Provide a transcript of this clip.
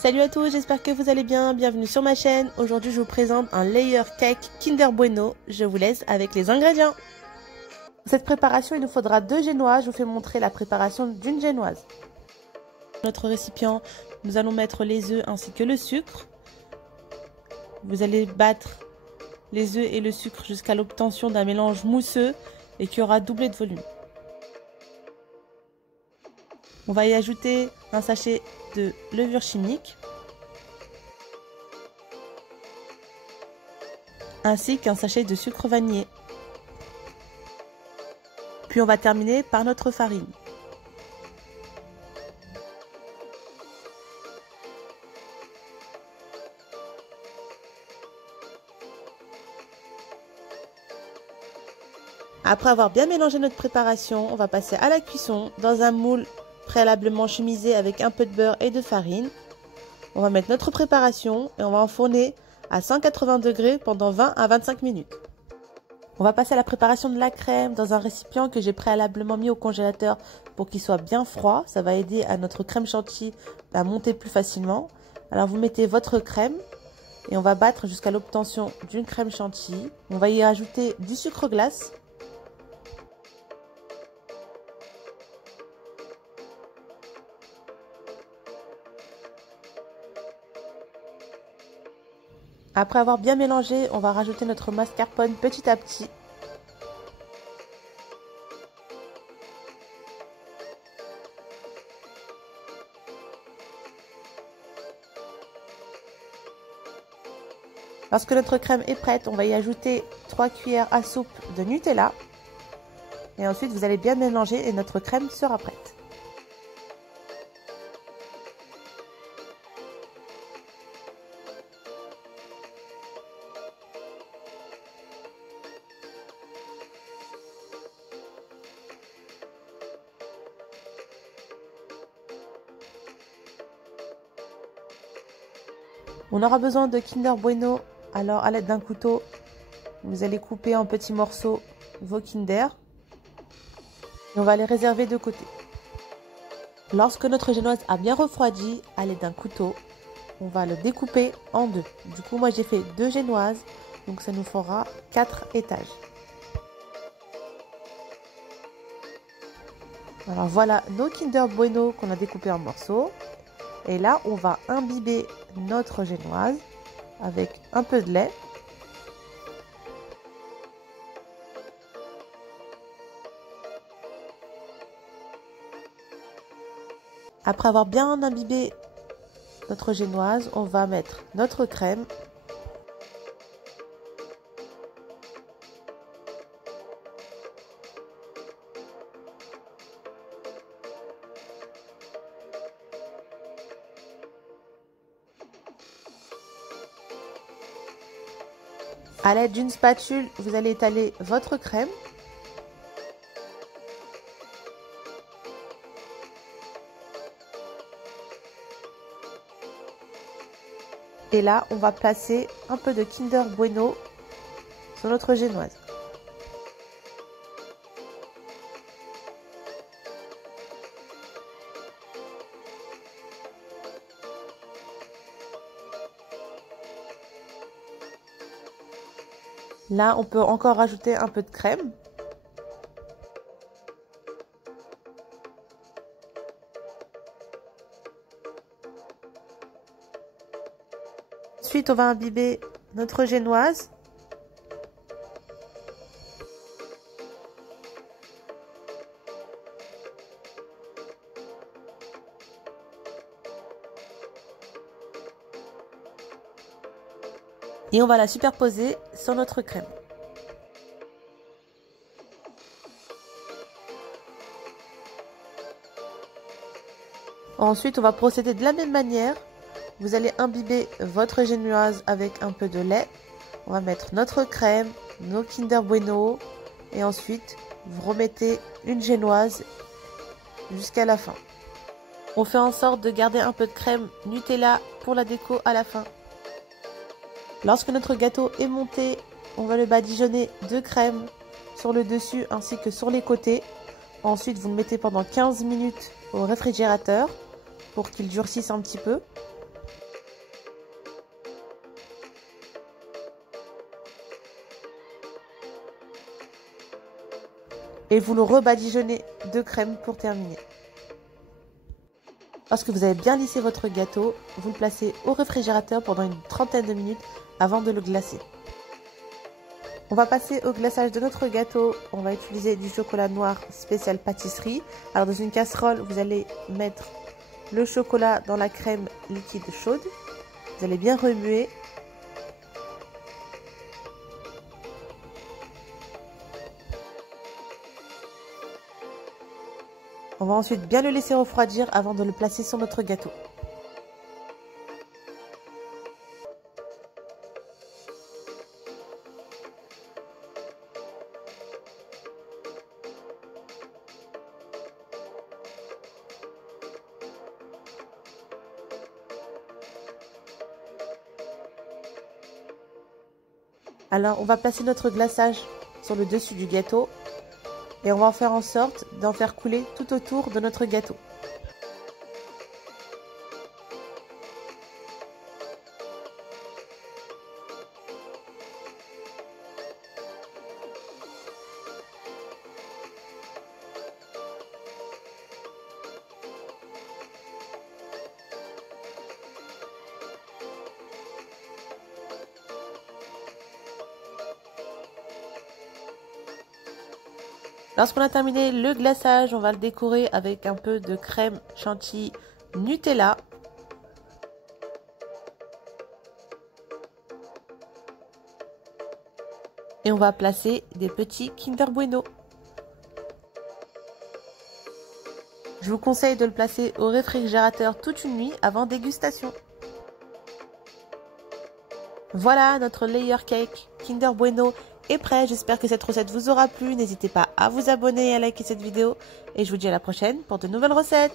Salut à tous, j'espère que vous allez bien, bienvenue sur ma chaîne. Aujourd'hui je vous présente un layer cake Kinder Bueno. Je vous laisse avec les ingrédients. Pour cette préparation il nous faudra 2 génoises, je vous fais montrer la préparation d'une génoise. Dans notre récipient, nous allons mettre les œufs ainsi que le sucre. Vous allez battre les œufs et le sucre jusqu'à l'obtention d'un mélange mousseux et qui aura doublé de volume. On va y ajouter un sachet de levure chimique ainsi qu'un sachet de sucre vanillé. Puis on va terminer par notre farine. Après avoir bien mélangé notre préparation, on va passer à la cuisson dans un moule préalablement chemisé avec un peu de beurre et de farine. On va mettre notre préparation et on va enfourner à 180 degrés pendant 20 à 25 minutes. On va passer à la préparation de la crème dans un récipient que j'ai préalablement mis au congélateur pour qu'il soit bien froid. Ça va aider à notre crème chantilly à monter plus facilement. Alors vous mettez votre crème et on va battre jusqu'à l'obtention d'une crème chantilly. On va y ajouter du sucre glace. Après avoir bien mélangé, on va rajouter notre mascarpone petit à petit. Lorsque notre crème est prête, on va y ajouter 3 cuillères à soupe de Nutella. Et ensuite, vous allez bien mélanger et notre crème sera prête. On aura besoin de Kinder Bueno, alors à l'aide d'un couteau, vous allez couper en petits morceaux vos Kinder et on va les réserver de côté. Lorsque notre génoise a bien refroidi, à l'aide d'un couteau, on va le découper en deux. Du coup, moi j'ai fait 2 génoises, donc ça nous fera 4 étages. Alors voilà nos Kinder Bueno qu'on a découpés en morceaux. Et là, on va imbiber notre génoise avec un peu de lait. Après avoir bien imbibé notre génoise, on va mettre notre crème. À l'aide d'une spatule, vous allez étaler votre crème. Et là, on va placer un peu de Kinder Bueno sur notre génoise. Là, on peut encore rajouter un peu de crème. Ensuite, on va imbiber notre génoise. Et on va la superposer sur notre crème. Ensuite, on va procéder de la même manière. Vous allez imbiber votre génoise avec un peu de lait. On va mettre notre crème, nos Kinder Bueno. Et ensuite, vous remettez une génoise jusqu'à la fin. On fait en sorte de garder un peu de crème Nutella pour la déco à la fin. Lorsque notre gâteau est monté, on va le badigeonner de crème sur le dessus ainsi que sur les côtés. Ensuite, vous le mettez pendant 15 minutes au réfrigérateur pour qu'il durcisse un petit peu. Et vous le rebadigeonnez de crème pour terminer. Lorsque vous avez bien lissé votre gâteau, vous le placez au réfrigérateur pendant une trentaine de minutes avant de le glacer. On va passer au glaçage de notre gâteau. On va utiliser du chocolat noir spécial pâtisserie. Alors dans une casserole, vous allez mettre le chocolat dans la crème liquide chaude. Vous allez bien remuer. On va ensuite bien le laisser refroidir avant de le placer sur notre gâteau. Alors, on va placer notre glaçage sur le dessus du gâteau et on va faire en sorte d'en faire couler tout autour de notre gâteau. Lorsqu'on a terminé le glaçage, on va le décorer avec un peu de crème chantilly Nutella. Et on va placer des petits Kinder Bueno. Je vous conseille de le placer au réfrigérateur toute une nuit avant dégustation. Voilà, notre layer cake Kinder Bueno est prêt. J'espère que cette recette vous aura plu. N'hésitez pas à vous abonner et à liker cette vidéo. Et je vous dis à la prochaine pour de nouvelles recettes.